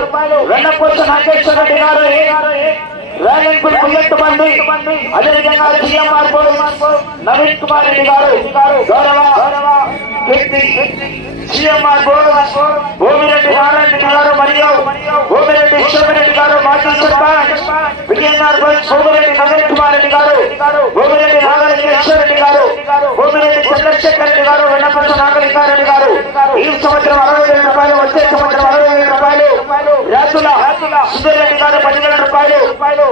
రూపాయలు. వెన్నపోస గారు రాయన్పూర్ బుల్లెట్ బండి అదేవిధంగా సీఎంఆర్ నవీన్ కుమార్ రెడ్డి గారు. గౌరవ. వ్యక్తి సీఎంఆర్ భూమిరెడ్డి నారాయణ గారు మరియు భూమిరెడ్డి ఈశ్వరరెడ్డి గారు మాజీ సర్పంచ్ విజయనగర్ భూమిరెడ్డి నవీన్ కుమార్ రెడ్డి గారు భూమిరెడ్డి నాగలింగేశ్వరరెడ్డి గారు భూమిరెడ్డి చంద్రశేఖర్ రెడ్డి గారు వెన్నపచ్చ నాగలింగారెడ్డి గారు ఈ సంవత్సరం అరవై వేల రూపాయలు వచ్చే సంవత్సరం అరవై వేల రూపాయలు రాసుల సుందరెడ్డి గారు పదివేల రూపాయలు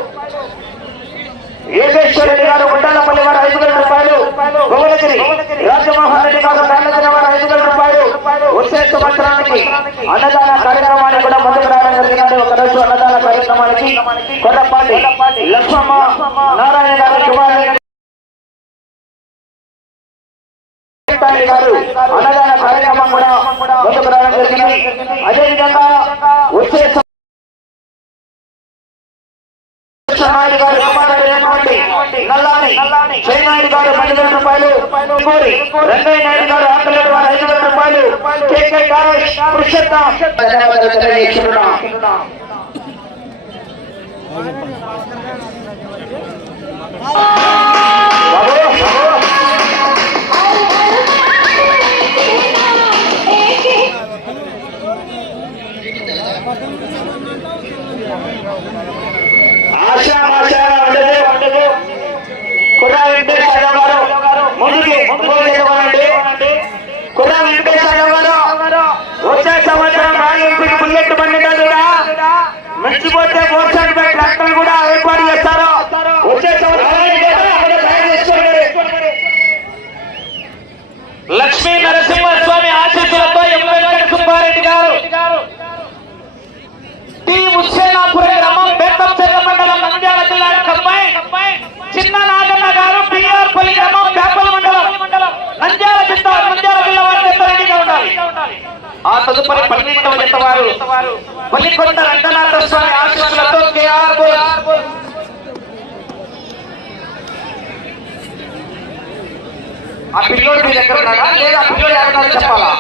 యోగేశ్వర రెడ్డి గారు గుండాలపల్లి వారు ఐదు వేల రూపాయలు భువనగిరి రాజమోహన్ రెడ్డి గారు ఐదు వేల రూపాయలు. వచ్చే సంవత్సరానికి అన్నదాన కార్యక్రమానికి కూడా ముందుకు రావడం జరిగినది ఒక రోజు అన్నదాన కార్యక్రమానికి కొర్రపాటి లక్ష్మమ్మ నారాయణ గారు గారు అన్నదాన కార్యక్రమం కూడా ముందుకు రావడం జరిగింది. అదేవిధంగా వచ్చే గారు నల్లాని. శ్రీనాయుడు గారు పదివేల రూపాయలు కోరి రంగయ్య నాయుడు గారు ఆకలేడు వారు ఐదు వేల రూపాయలు. K K Karesh Purushottam. ధన్యవాదాలు తెలియజేస్తున్నాం ఆశా ఆశాగా ఉండదు ఉండదు కుర్రా వెంకటేశ్వర గారు ముందుకి ముందుకు వెళ్ళవాలండి కుర్రా వెంకటేశ్వర గారు వచ్చే సంవత్సరం బుల్లెట్ బండి కూడా ట్రాక్టర్ కూడా ఏర్పాటు చేస్తారు. వచ్చే సంవత్సరం లక్ష్మీ నరసింహస్వామి ఆశీస్సులతో ఎంఎల్ఏ సుబ్బారెడ్డి గారు టి. హుస్సేనాపురం గ్రామం బేతంచెర్ల మండలం నంద్యాల జిల్లా కమ్మాయి. చిన్న నాగన్న గారు పిఆర్ పల్లి గ్రామం నంద్యాల జిల్లా నంద్యాల జిల్లా వారి ఎంత రెడీగా ఉండాలి. ఆ తదుపరి పన్నెండవ జత వారు పల్లికొండ రంగనాథ స్వామి ఆశీస్సులతో కేఆర్ బోస్. ఆ పిల్లోడు మీ దగ్గర ఉన్నాడా? లేదా పిల్లోడు ఎవరన్నా చెప్పాలా?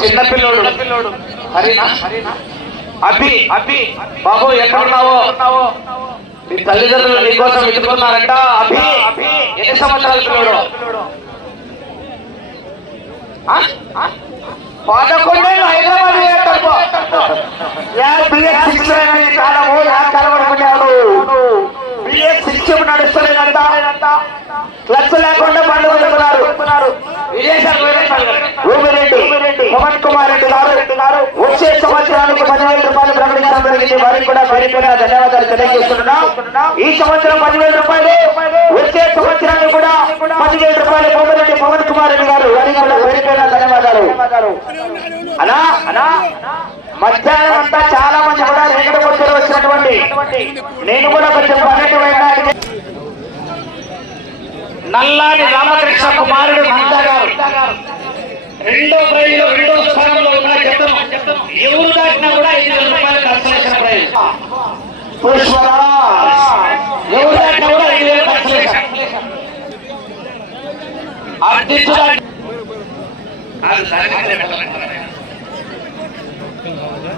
చిన్న పిల్లోడు. పిల్లోడు హరినా హరినా అభి అభి బాబు ఎక్కడున్నావో? మీ తల్లిదండ్రులు నీకోసం వెతుకున్నారంట అభి అభి ఎన్ని సంవత్సరాల పిల్లడు? పదకొండేళ్ళు హైదరాబాద్ కాలము? కలవడుకున్నాడు బిఎస్ సిక్స్ నడుస్తలేదంట. లక్ష లేకుండా బండి వదులుకున్నారు విదేశాలు పవన్ కుమార్ రెడ్డి గారు. వచ్చే సంవత్సరానికి పదివేల రూపాయలు ప్రకటించడం జరిగింది. వారికి కూడా పేరు ధన్యవాదాలు తెలియజేస్తున్నాం ఈ సంవత్సరం పదివేల రూపాయలు. వచ్చే సంవత్సరానికి కూడా పదివేల రూపాయలు కోమరెడ్డి పవన్ కుమార్ రెడ్డి గారు. వారికి కూడా పేరు ధన్యవాదాలు. అనా అనా మధ్యాహ్నం అంతా చాలా మంది కూడా రేగడ వచ్చినటువంటి నేను కూడా కొంచెం పన్నెండు నల్లాని రామకృష్ణ కుమారుడు నంద గారు. రెండో ప్రైజ్ రెండో స్థానంలో ఉన్న జతను ఎవరు దాటినా కూడా ఐదు వేల రూపాయలు కన్సలేషన్ ప్రైజ్. ఎవరు దాటినా కూడా ఐదు వేలు కన్సలేషన్.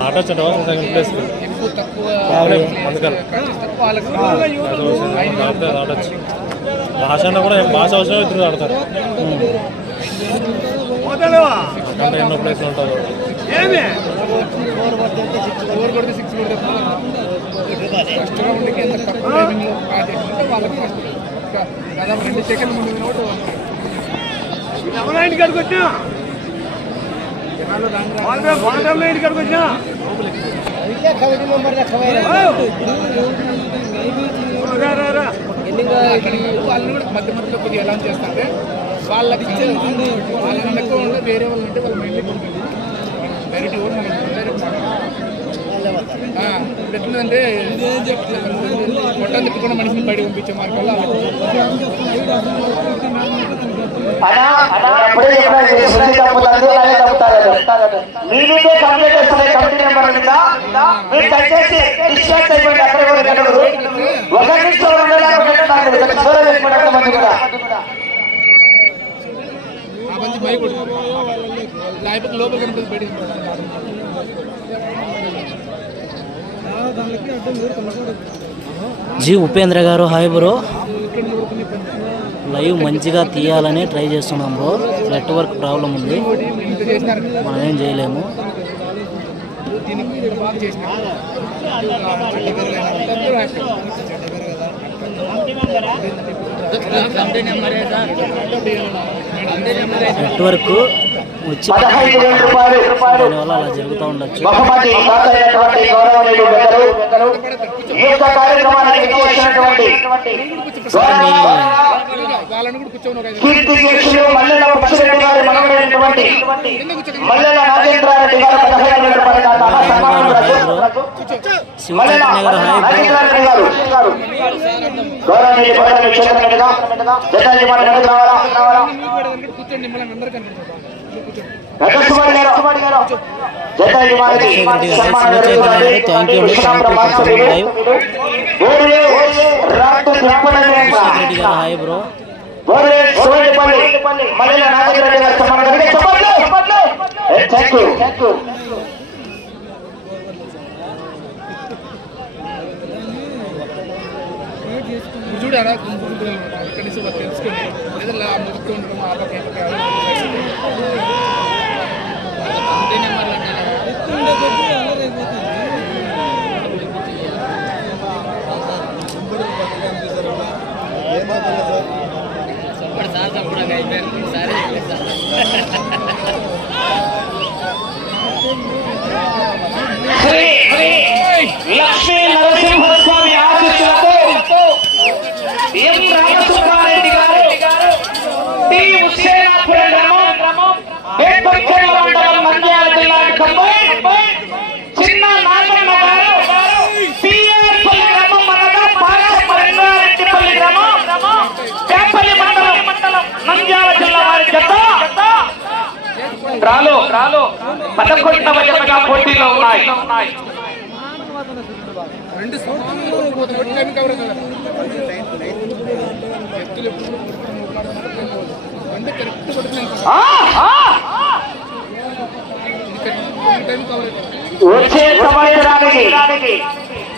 ఆటో చట్టం సెకండ్ ప్లేస్ అందుకని ఆడొచ్చు భాష అన్న కూడా భాష అవసరం ఇద్దరు ఆడతారు. అంటే ఎన్నో ప్లేస్ ఉంటుంది రెండు సెకండ్ ముందు ఇంటికాడికి వచ్చినా వాళ్ళ ఇంటికాడికి వచ్చినా వాళ్ళని కూడా మధ్య మధ్యలో కొద్దిగా ఎలా చేస్తారంటే వాళ్ళకి ఇచ్చే వాళ్ళని ఎక్కువ ఉంటే వేరే వాళ్ళు ఉంటే వాళ్ళ ఉంటుంది డైరెక్ట్ కూడా మనం ఇప్పుడు ఎట్లుందంటే పొట్టం తిప్పకుండా మనిషిని బయట పంపించే మార్గంలో అనా అనా అప్పుడే చెప్పినా సునీత తమ్ముళ్ళు అలాగే జీ జి ఉపేంద్ర గారు హాయ్ బ్రో. లైవ్ మంచిగా తీయాలని ట్రై చేస్తున్నాం బ్రో. నెట్వర్క్ ప్రాబ్లం ఉంది. ఇంత మనం ఏం చేయలేము. నెట్వర్క్ వచ్చి పదహైదు వేల రూపాయలు రూపాయలు దానివల్ల అలా జరుగుతూ ఉండొచ్చు. శివచైతన్య గారు హాయ్ కూర్చోండి రఘుసుమణి గారు జడ్జి వారికి సన్మానం జరుగుతున్నది థ్యాంక్ యూ అండి thank you for coming live ఊరిలో రాష్ట్ర తిరుపతి రెడ్డి గారు హాయ్ బ్రో గోరే సోయపల్లి మల్లెల నాగేంద్రారెడ్డి గారు సన్మానం జరిగే చెప్పండి చెప్పండి థ్యాంక్ యూ థ్యాంక్ యూ ఇప్పుడు చూడారా గుంపు గుంపులు ఇక్కడి నుంచి వాళ్ళు తెలుసుకొని లేదా ముగ్గురు ఉండడం ఆ పక్క శ్రీ లక్ష్మీ నరసింహస్వామి ఆశీస్సులతో ఎం రామసుబ్బారెడ్డి గారు టి హుస్సేనాపురం గ్రామం బేపర్చెర్ల మండలం నంద్యాల రాలో రాలో. పదకొండవ జతగా పోటీలో ఉన్నాయి. వచ్చే సంవత్సరానికి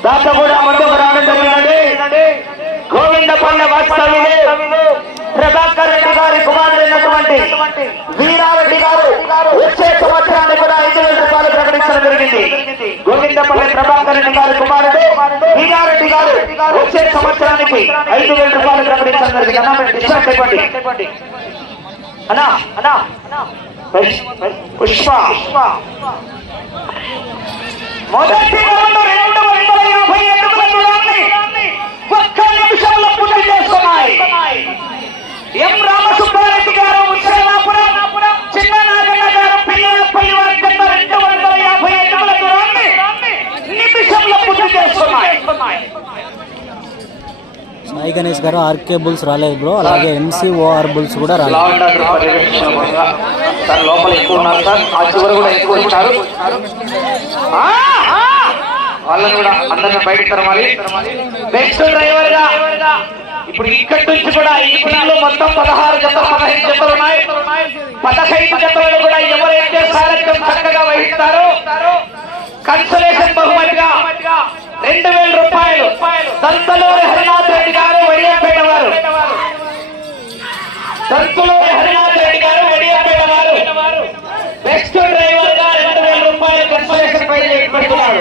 దాంతో కూడా ముందుకు రావడం జరిగినది. గోవిందపల్లె వాస్తవ్యులు. ప్రభాకర్ రెడ్డి గారి కుమారుడైనటువంటి వీరారెడ్డి గారు వచ్చే సంవత్సరాన్ని కూడా ఐదు వేల రూపాయలు ప్రకటించడం జరిగింది. గోవిందపల్లి ప్రభాకర్ రెడ్డి గారి కుమారుడు వీరారెడ్డి గారు వచ్చే సంవత్సరానికి ఐదు వేల రూపాయలు ప్రకటించడం జరిగింది. అన్న మీరు డిస్టర్బ్ చెప్పండి అన్నా అన్నా. పుష్ప. మొదటి రెండు వందల యాభై అడుగుల దూరాన్ని ఒక్క నిమిషంలో పూర్తి చేస్తున్నాయి. ఎం రామసుబ్బారెడ్డి గారు ఉత్తరాపురం చిన్న నాగన్న గారు పిల్లలపల్లి వారి కింద రెండు వందల యాభై అడుగుల దూరాన్ని నిమిషంలో పూర్తి చేస్తున్నాయి సాయి గణేష్ గారు ఆర్కే బుల్స్ రాలేదు బ్రో అలాగే ఎంసీఓఆర్ బుల్స్ కూడా రాలేదు. సార్ లోపల ఎక్కువ ఉన్నారు సార్. ఆ చివరి కూడా వాళ్ళని కూడా అందరిని బయటకు తరమాలి. బెస్ట్ డ్రైవర్గా ఇప్పుడు ఇక్కడి నుంచి కూడా ఈ టీంలో మొత్తం పదహారు జతలు పదహైదు జతలు ఉన్నాయి. పదహైదు జతలను కూడా ఎవరైతే సారథ్యం చక్కగా వహిస్తారో కన్సలేషన్ బహుమతిగా రెండు వేల రూపాయలు దంతలూరి హరినాథ్ రెడ్డి గారు వడియాపేట వారు. దంతులూరి హరినాథ్ రెడ్డి గారు వడియాపేట వారు. బెస్ట్ డ్రైవర్గా రెండు వేల రూపాయలు కన్సలేషన్ పై పెడుతున్నాడు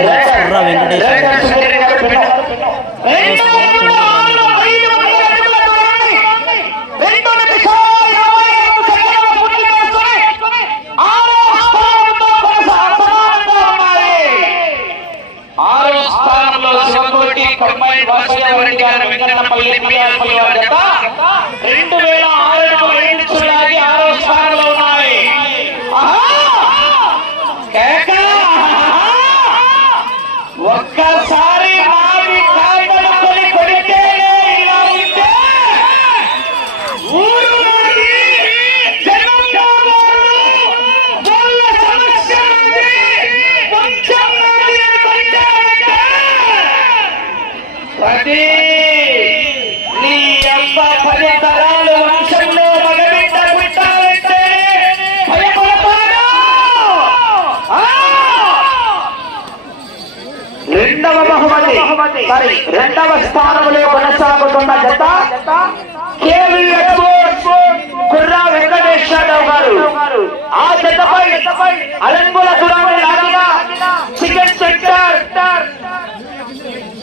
ఉన్నాయి. ఆరో స్థానంలో శివకోటి కంబైన్ వాసుదేవరెడ్డి గారు వెంకటపల్లి వారి రెండవ స్థానంలో కొనసాగుతున్న జత కేవీఎస్ కుర్రా వెంకటేశ్వరరావు గారు. ఆ జతపై అలంగుల దురాని లాగిన చికెన్ సెంటర్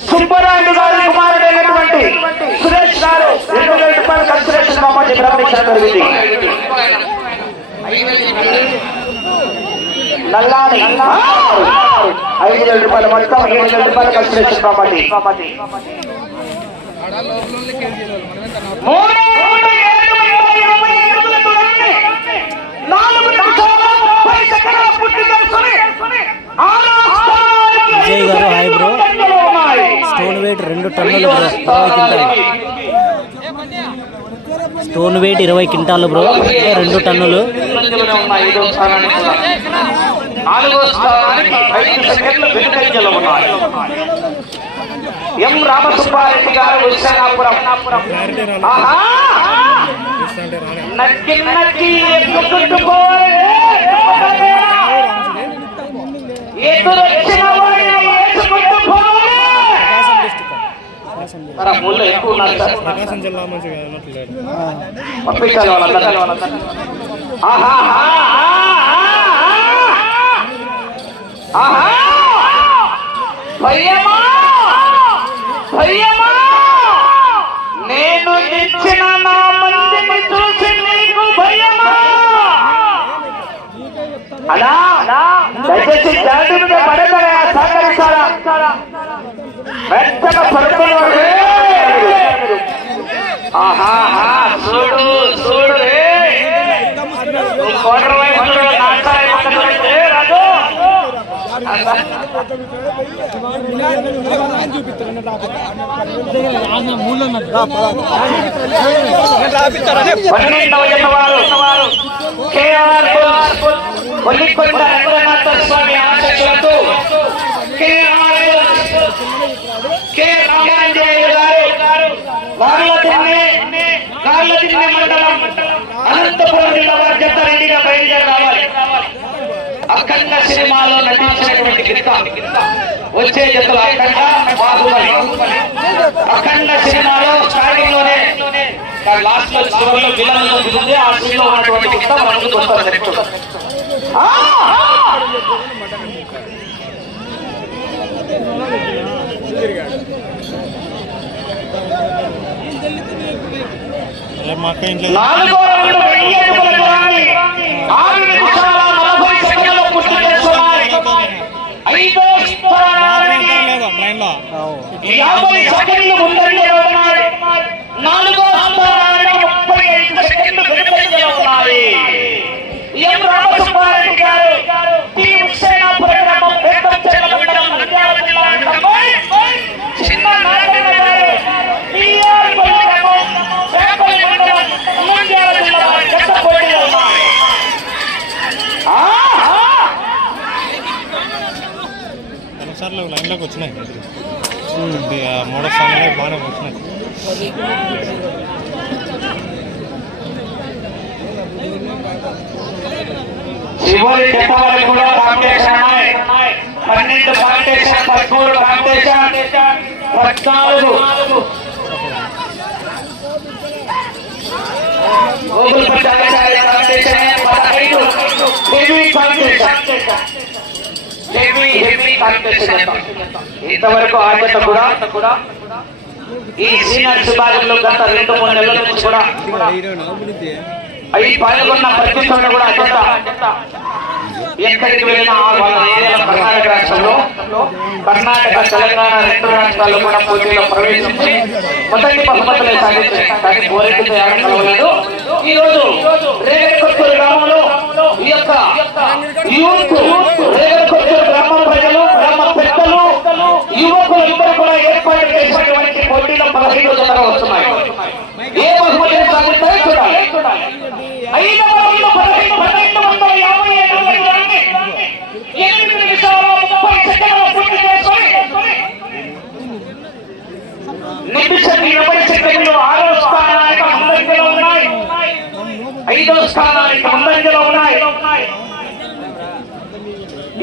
సుబ్బరాయుడు గారి కుమారుడైనటువంటి సురేష్ గారు రెండు వేల రూపాయల కన్సలేషన్ మామూలు ప్రకటించడం జరిగింది. నల్లాని ఐదు వేల రూపాయల మొత్తం ఏడు వేల రూపాయల విజయ్ గారు, హాయ్ బ్రో. స్టోన్ వెయిట్ రెండు టన్నులు బ్రో స్టోన్ వెయిట్ ఇరవై క్వింటాలు బ్రో రెండు టన్నులు నాలుగో స్థానానికి ఐదు సెకండ్లు వెనుకంజలో ఉన్నాయి. ఎం రామసుబ్బారెడ్డి గారు నక్కి నక్కి ఎదురొచ్చిన ఆ ముళ్ళు ఎక్కువ ఉన్నారు సార్. ప్రకాశం జిల్లా మంచిగా ఉన్నట్లేదు పంపించాలి వాళ్ళందరూ ఆహా ఆహా భయ్యమా భయ్యమా నేను ఇచ్చిన నా మందిని చూసి నీకు అలా దయచేసి జాతి మీద సహకరిస్తారా వెంటనే ఆహాహా చూడు చూడు రే వైపు నాటాయి పక్కన పెడితే రాజు పన్నెండవ జత వారు కేఆర్ కొల్లికొండ రంగనాథ స్వామి ఆశీస్సులతో కె రామాంజనేయ గారు మండలం అనంతపురం జిల్లా వారి జత రెడీగా బయలుదేరి రావాలి అఖండ సినిమాలో నటించినటువంటి గిత్త వచ్చే జతలు అఖండ బాహుబలి. అఖండ సినిమాలో స్టార్టింగ్లోనే లాస్ట్లో చివరిలో విలన్ దిగుంది ఆ సీన్లో ఉన్నటువంటి గిత్త మన ముందుకు వస్తారు నాలుగో రౌండ్ వెయ్యి అడుగుల దూరాన్ని ఆరు నిమిషాల నలభై సెకండ్లు పూర్తి చేస్తున్నాయి ఐదో స్థానానికి లేదా ట్రైన్లో యాభై సెకండ్లు ముందంజలో ఉన్నాయి. నాలుగో స్థానానికి ముప్పై ఐదు సెకండ్లు వెనుకంజలో ఉన్నాయి. ఎం రామసుబ్బారెడ్డి గారు ఇంతవరకు ఆటత కూడా ఈ సీనియర్ విభాగంలో గత రెండు మూడు నెలల నుంచి కూడా అవి పాల్గొన్న ప్రతి చోట కూడా అత్యంత ఎక్కడికి వెళ్ళినా కర్ణాటక రాష్ట్రంలో కర్ణాటక తెలంగాణ రెండు రాష్ట్రాల్లో కూడా పోటీలో ప్రవేశించి మొదటి బహుమతులు సాధించాయి కానీ కోరికతో ఎవరు ఈ రోజు రేగకొత్తూరు గ్రామంలో ఈ యొక్క యూత్ రేగకొత్తూరు గ్రామ ప్రజలు గ్రామ పెద్దలు యువకులు ఇద్దరు కూడా ఏర్పాటు చేసినటువంటి పోటీలో పదహైదు జతలు వస్తున్నాయి ఏ బహుమతి సాధిస్తాయో చూడాలి. పదహైదు పన్నెండు వందల యాభై ఏడు అడుగులని ఎనిమిది నిమిషాల ముప్పై సెకండ్ల పూర్తి చేసుకొని నిమిషం ఇరవై సెకండ్లు ఆరో స్థానానికి ముందంజలో ఉన్నాయి. ఐదో స్థానానికి ముందంజలో ఉన్నాయి.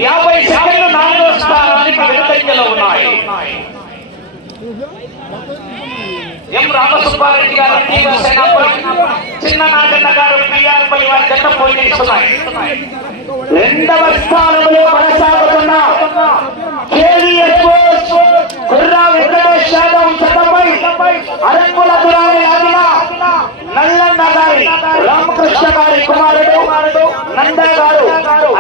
యాభై సెకండ్లు నాలుగో స్థానానికి వెనుకంజలో ఉన్నాయి. ఎం రామసుబ్బారెడ్డి గారు టీవీ చిన్న గారు పిఆర్ పై వారి జత పోటీస్తున్నాయి రెండవ స్థానంలో కొనసాగుతున్న K V S Kurra Venkatesh Yadav అరంగుల దురాని నల్లన్న గారి రామకృష్ణ గారి కుమారుడు నంద గారు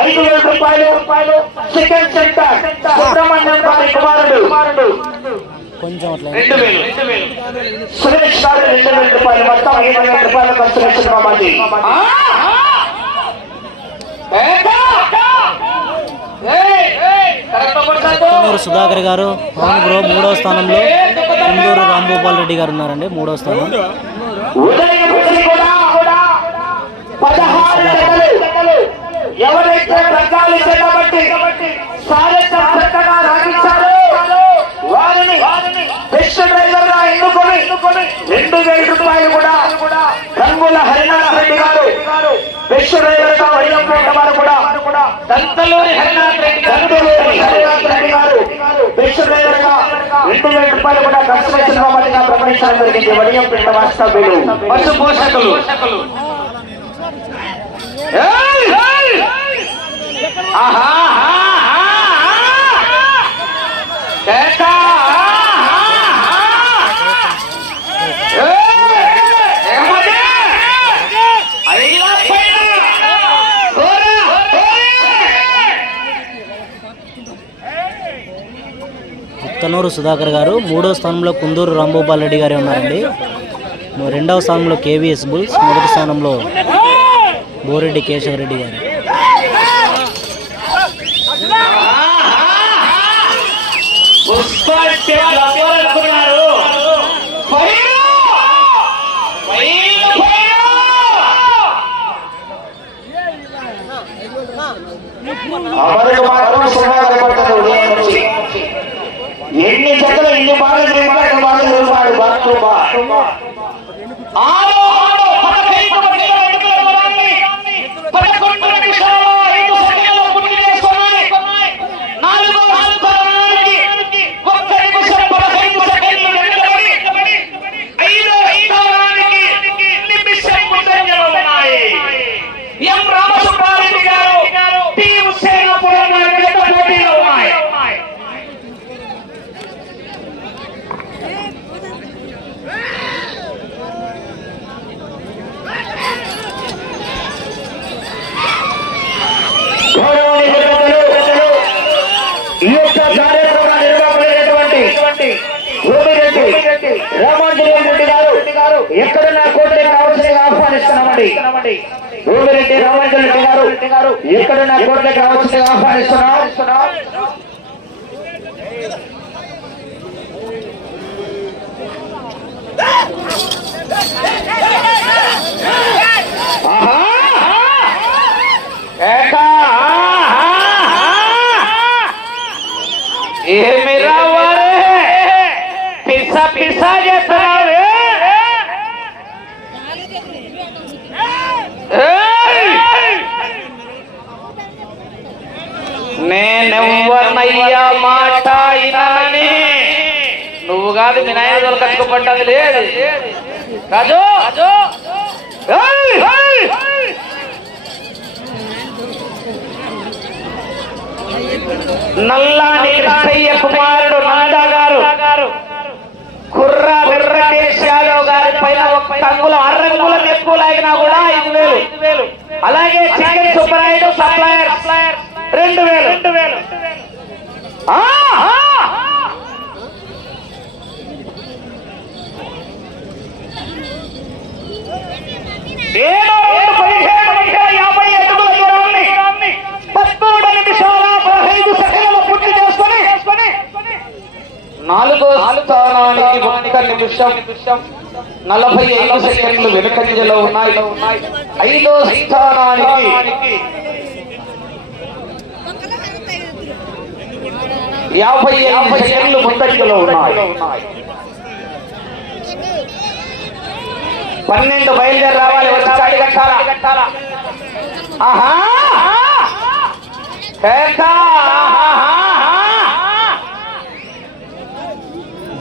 ఐదు వేల రూపాయలు. చికెన్ సెంటర్ సుబ్రహ్మణ్యం గారి కుమారుడు. కొంచెం అట్లా సురేష్ గారు రెండు వేల రూపాయలు మొత్తం ఐదు వేల రూపాయలు ఖర్చు పెట్టుకున్నామండి సుధాకర్ గారు అవును బ్రో మూడో స్థానంలో కుందూరు రాంభూపాల్ రెడ్డి గారు ఉన్నారండి మూడో స్థానం ఎవరైతే సారథ్యం చక్కగా వారిని బెస్ట్ డ్రైవర్గా ఎన్నుకొని రెండు వేల రూపాయలు కూడా రంగుల హరినాథ రెడ్డి గారు బెస్ట్ వారు కూడా దంతలూరి హరినాథ రెడ్డి గారు రంగులూరి రెడ్డి గారు రెండు వేల రూపాయలు కూడా ఖర్చు చేసిన వాటిగా ప్రకటించడం జరిగింది. వాస్తవ్యులు పశు పోషకులు ఆహా, ఆహా, ఆహా. కేక, ఆహా, ఆహా. ఏయ్, ఏమది? ఐలా పైన. గోరా, గోరే. కొత్తనూరు సుధాకర్ గారు మూడో స్థానంలో కుందూరు రాంభూపాల్ రెడ్డి గారే ఉన్నారండి. రెండవ స్థానంలో కేవీఎస్ బుల్స్ మొదటి స్థానంలో బోరెడ్డి కేశవరెడ్డి గారు పుష్పంటే ఎవరనుకున్నారు పైన పైన పైన అమరుడు మాత్రం సుమారు కనబడతాడు ఉదయం నుంచి ఎన్ని జతలు ఎన్ని బాగా తిరిగాడు బాగా తిరిగాడు బాగా ఆరు ఆరు పదహైదు మంది అడుగుల దూరాన్ని పదకొండు నిమిషాల ఐదు సెకండ్ల పూర్తి చేసుకున్నాయి నాలుగో స్థానానికి ఒక్క నిమిషం పదహైదు సెకండ్లు వెనుకబడి ఐదో స్థానానికి నిమిషం ముందంజలో ఉన్నాయి ఎం రామసుబ్బారెడ్డి గారు టి హుస్సేనాపురం గారి జత పోటీలో ఉన్నాయి గౌరవనీయులు ఈ యొక్క కార్యక్రమ నిర్వాహకులైనటువంటి భూమిరెడ్డి రామాంజనేయ రెడ్డి గారు ఆహ్వానిస్తున్నామండి. భూమిరెడ్డి రామాంజనేయ రెడ్డి గారు ఎక్కడున్నా కోర్టుకి కావాల్సిన ఆహ్వానిస్తున్నాం. ఏకా! పిస చేస్తున్నావు చేస్తున్నావే నేనెవ్వనయ్యా మాట ఇనని నువ్వు కాదు మీ నాయన దొరకచ్చుకోబడ్డది లేదు రాజు ఏయ్! ఏయ్! నల్లాని కృష్ణయ్య కుమారుడు నాడా గారు కుర్ర వెంకటేష్ యాదవ్ గారి పైన ఒక అంగుళం అర్రంగుల ఎక్కువ కూడా ఐదు వేలు. అలాగే చికెన్ సుబ్బరాయుడు సప్లయర్. రెండు వేలు. రెండు వేలు ఏడో రెండు పదిహేను వందల యాభై అడుగుల దూరాన్ని పదమూడు నిమిషాల పదహైదు సెకండ్ల పూర్తి చేసుకొని నాలుగో స్థానానికి ఒక్క నిమిషం. నలభై ఐదు సెకండ్లు వెనుకంజలో ఉన్నాయి. ఐదో స్థానానికి యాభై ఐదు సెకండ్లు ముందంజలో ఉన్నాయి. పన్నెండు బయలుదేరి రావాలి వచ్చి చాడి కట్టాలా ఆహా కేక! ఆహాహా! బీవీఆర్ బుల్ బాబు డబ్బాతో నోడలేక మాత్రమే నేను ఆ చివర పైన వేస్తేనే పైన వెళ్తాను మీకు.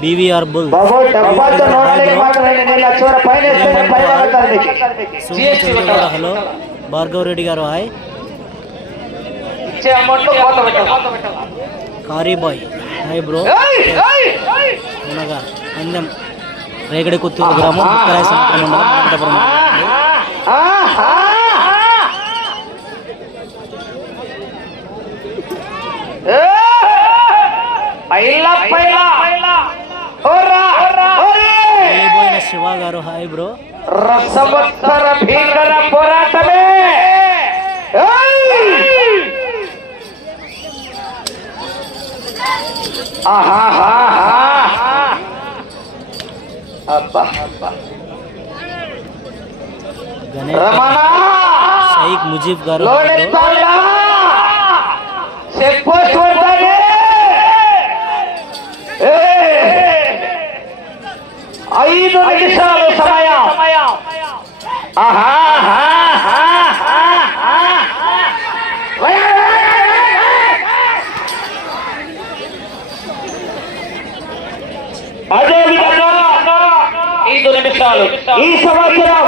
సోము చంద్రగౌడ హలో. భార్గవ్ రెడ్డి గారు హాయ్. పెట్టాలి కారీబాయ్ హాయ్ బ్రో. అందెం. రేగడి కుత్తూరు గ్రామం అనంతపురం! పైలా పైలా. వెళ్ళిపోయిన శివ గారు హాయ్ బ్రో. రసవత్తర భీకర పోరాటమే! షైక్ ముజీబ్ గారు ఐదు నిమిషాలు సమయం. అదే విధంగా ఐదు నిమిషాలు. ఈ సంవత్సరం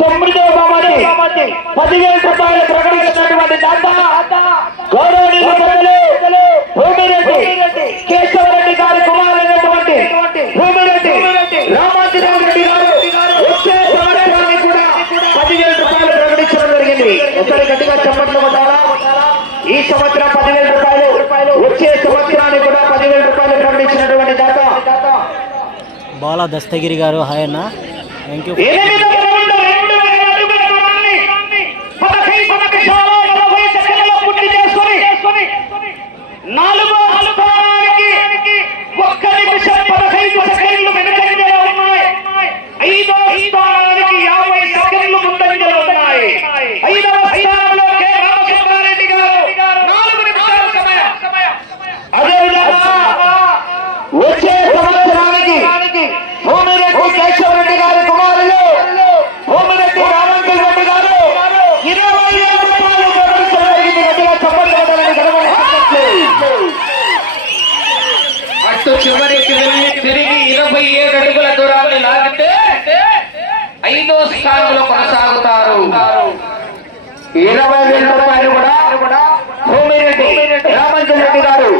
తొమ్మిదో బహుమతి పదివేల రూపాయలు ప్రకటించినటువంటి దాత గౌరవనీయ ఒకసారి గట్టిగా చెప్పట్లు కొట్టాలా? ఈ సంవత్సరం పదివేల రూపాయలు. వచ్చే సంవత్సరానికి కూడా పదివేల రూపాయలు ప్రకటించినటువంటి దాత. బాలా దస్తగిరి గారు హాయ్ అన్న. థ్యాంక్ యూ ఎనిమిది రౌండ్ రెండు వేల అడుగుల దూరాన్ని పదహైదు నిమిషాల నలభై సెకండ్ల పూర్తి చేసుకొని నాలుగో స్థానానికి ఒక్క నిమిషం పదహైదు సెకండ్లు వెనుకంజలో ఉన్నాయి ఐదో స్థానానికి యాభై సెకండ్లు ముందంజలో ఉన్నాయి ఐదవ స్థానంలో కె రామచంద్రారెడ్డి గారు నాలుగు నిమిషాల సమయం అదేవిధంగా వచ్చే సంవత్సరానికి భూమిరెడ్డి కేశవరెడ్డి గారి కుమారులు భూమిరెడ్డి రామంకల్ రెడ్డి గారు ఇరవై ఏడు రూపాయలు ప్రకటించడం జరిగింది గట్టిగా చప్పట్లు కొట్టాలని గడవడం అటు చివరికి వెళ్ళి తిరిగి ఇరవై ఏడు అడుగుల దూరాన్ని లాగితే ఐదో స్థానంలో కొనసాగుతారు. ఇరవై వేల రూపాయలు కూడా భూమిరెడ్డి రామంజన్ రెడ్డి గారు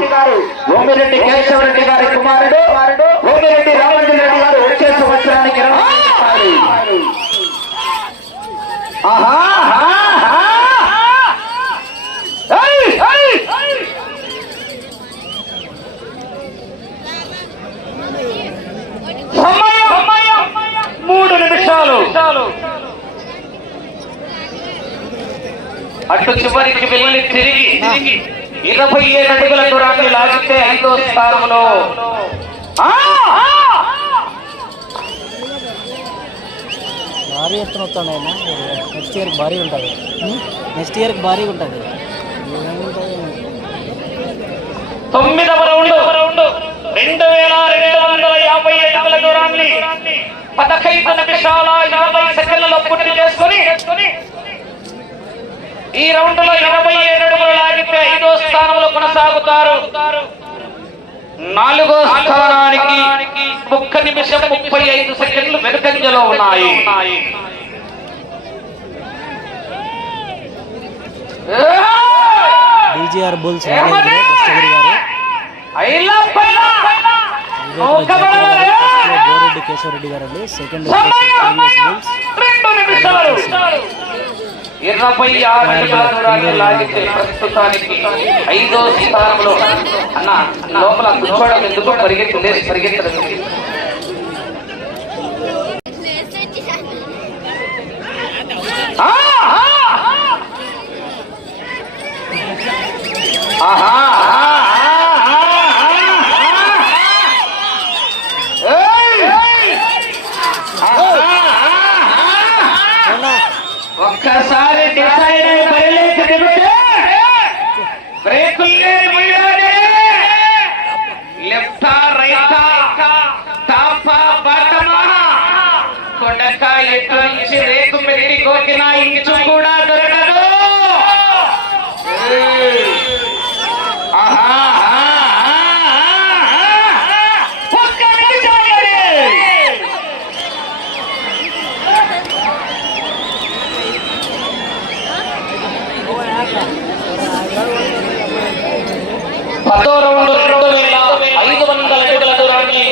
భూమిరెడ్డి కేశవ రెడ్డి గారి కుమారుడు భూమిరెడ్డి రామంజన్ రెడ్డి గారు వచ్చే సంవత్సరానికి ఇరవై ఆహా, ఆహా, ఆహా. ఏయ్, ఏయ్. సమయం మూడు నిమిషాలు. అటు చివరికి వెళ్ళి తిరిగి ఇరవై ఏడు అడుగుల దూరాన్ని లాగితే ఐదో స్థానంలో! భారీ ఎత్తున వస్తాడు ఆయన. నెక్స్ట్ ఇయర్కి భారీ ఉంటుంది. నెక్స్ట్ ఇయర్కి భారీ ఉంటుంది. తొమ్మిదవ రెండు. ఈ రౌండ్లో ఇరవై ఏడు లాగితే ఐదో స్థానంలో కొనసాగుతారు. నాలుగో స్థానానికి ఒక్క నిమిషం ముప్పై ఐదు సెకండ్లు వెనుకంజలో ఉన్నాయి. డీజీఆర్ గోరెడ్డి కేశవరెడ్డి గారు. అండి సెకండ్ బుల్స్. ఇరవై ఆరు దూరాన్ని లాగితే ప్రస్తుతానికి ఐదో స్థానంలో అన్న లోపల కూర్చోవడం ఎందుకు పరిగెత్తలేదు? పరిగెత్తడం. ఆహా, కొడక ఎటు నుంచి రేకు పెట్టి కోకిన ఇంచు కూడా దొరకదు. రెండు వేల ఐదు వందల అడుగుల దూరాన్ని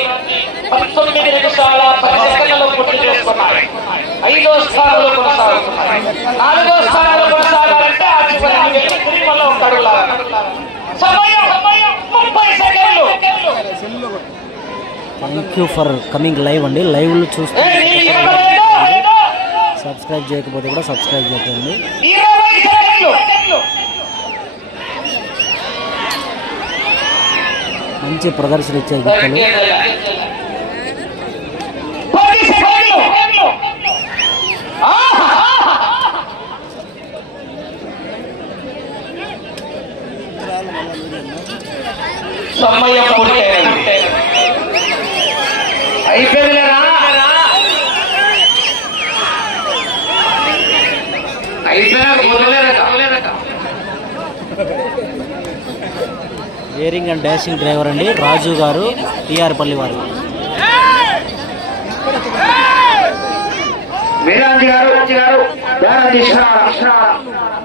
పంతొమ్మిది నిమిషాల పది సెకండ్ల ఐదో స్థానంలో కొనసాగుతున్నారు నాలుగో స్థానంలో కొనసాగాలంటే ఆ చివరి వెళ్ళి తిరిమల ఒక అడుగుల సమయం ముప్పై సెకండ్లు. Thank you for coming live అండి. లైవ్లు చూస్తూ ఇరవై ఐదు, ఐదు, సబ్స్క్రైబ్ చేయకపోతే కూడా సబ్స్క్రైబ్ చేయండి మంచి ప్రదర్శన ఇచ్చే గిత్తలు పది సెకండ్లు ఆహా, ఆహా. సమయం పూర్తయింది అయిపోయిందిలేరా అయిపోయాక అండ్ డాషింగ్ డ్రైవర్ అండి. రాజు గారు టిఆర్ పల్లి వారు. వీరాంజి గారు గారు తీసుకురా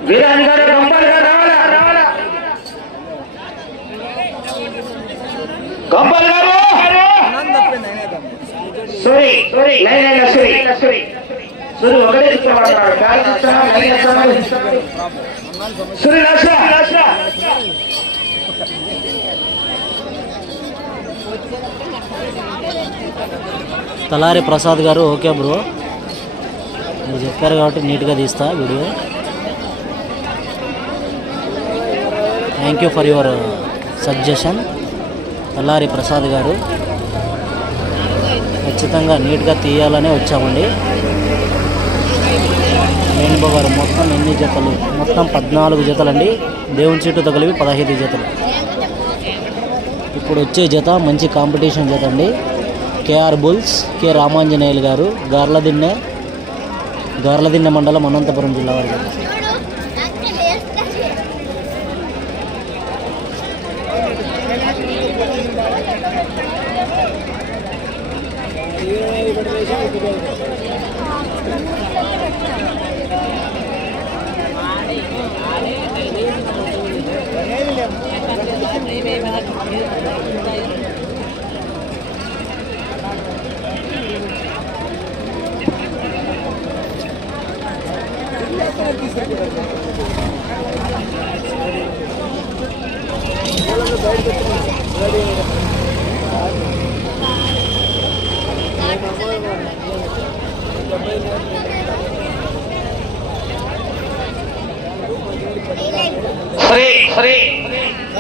వీరాంజి గారు గంపల్ గారు రావాలా? రావాలా గంపల్ గారు! సూరి సూరి లైన్ సూరి సూరి. సూరి ఒకటే చిత్రపడతాడు సూరి తలారి ప్రసాద్ గారు ఓకే బ్రో. మీరు చెప్పారు కాబట్టి నీట్గా తీస్తా video. Thank you for your suggestion Tallari Prasad గారు. ఖచ్చితంగా నీట్గా తీయాలనే వచ్చామండి. రెయిన్బో గారు మొత్తం ఎన్ని జతలు? మొత్తం పద్నాలుగు జతలండి. దేవుని చెట్టుతో కలిపి పదహైదు జతలు. ఇప్పుడు వచ్చే జత మంచి కాంపిటీషన్ జత అండి. కేఆర్ బుల్స్ కె రామాంజనేయులు గారు గార్లదిన్నె గార్లదిన్నె మండలం అనంతపురం జిల్లా వారి శ్రీ శ్రీ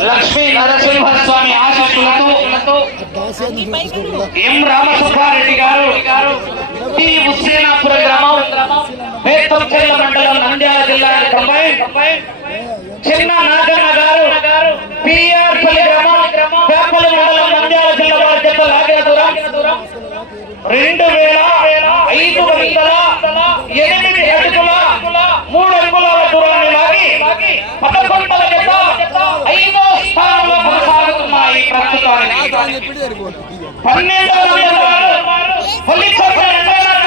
లక్ష్మీ నరసింహ స్వామి ఆశీస్సులతో ఎం రామసుబ్బారెడ్డి గారు గారు టి. హుస్సేనాపురం గ్రామం బేతంచెల్ల మండలం నంద్యాల జిల్లా కంబైన్. చిన్న నాగన్న గారు పిఆర్ గ్రామం పేపల్లి మండలం నంద్యాల జిల్లా వారి లాగిన దూరం. రెండు వేల ఐదు వందల ఎనిమిది అడుగుల మూడు అడుగుల దూరాన్ని లాగి పదకొండల జత ఐదో స్థానంలో కొనసాగుతున్నాయి ప్రస్తుతానికి. పన్నెండవ నెంబర్ పొల్లికొండ రంగనాథ